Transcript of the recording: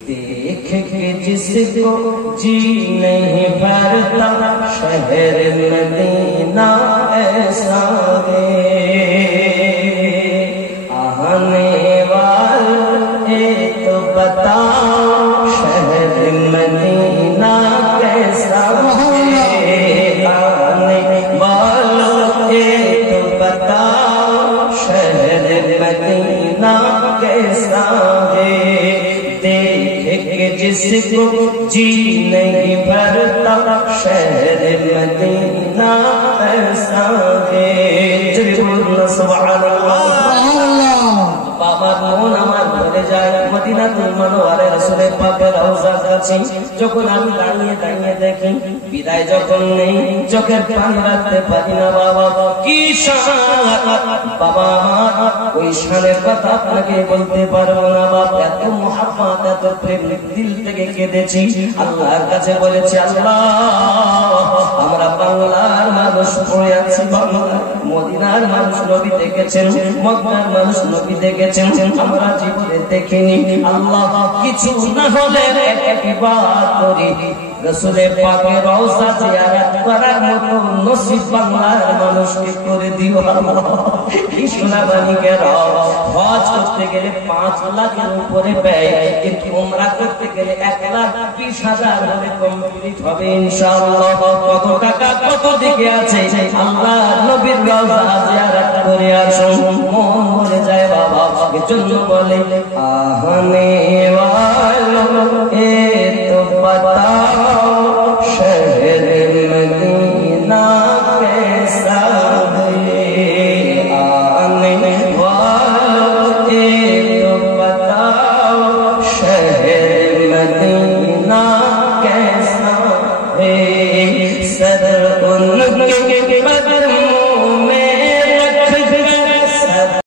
देख के जिसको जी नहीं भरता शहर मदीना ऐसा है। आने वाले तो बताओ शहर मदीना कैसा है। आने वालों तो बताओ शहर मदीना कैसा है। जिसको जी नहीं भरता शहर मदीना ऐसा है। सुभान अल्लाह। बाबा মন আমার ভরে যায় মদিনাতুল মুনাওয়ারা রাসূলের পাকের রওজার কাছে। যখন আমি দাঁড়িয়ে দাঁড়িয়ে দেখি বিদায় যখন নেই চোখের পানি রাখতে পারি না। বাবা কি শান বাবা, ওই শানের কথা আপনাকে বলতে পারবো না বাবা। এত মুহাব্বত এত প্রেম দিল থেকে কেঁদেছি। আল্লাহর কাছে বলেছি আল্লাহ আমরা বাংলার মানুষ পড়ে আছি, বাংলা মদিনার মানুষ নবী দেখেছেন, মক্কার মানুষ নবী দেখেছেন, আমরা জীবনে দেখিনি। আল্লাহ কিছু না হলে একবার করি রাসূলের পাকের রওজা জিয়ারত করার মতো নসিব বাংলার মানুষকে করে দিও আল্লাহ। এই সোনাবাড়ির হজ করতে গেলে 5 লাখের উপরে ব্যয়, কিন্তু উমরা করতে গেলে 1,20,000 হলে কমপ্লিট হবে ইনশাআল্লাহ। কত টাকা কত দিকে আছে আমরা নবীর রওজা জিয়ারত করে আসুন, মন ভরে যায় বাবা। এজন্য বলে আহনে ওয়ালো এ তো বাতাও শহর মদিনা कैसा है। आने वालों ए तो बताओ शहर मदीना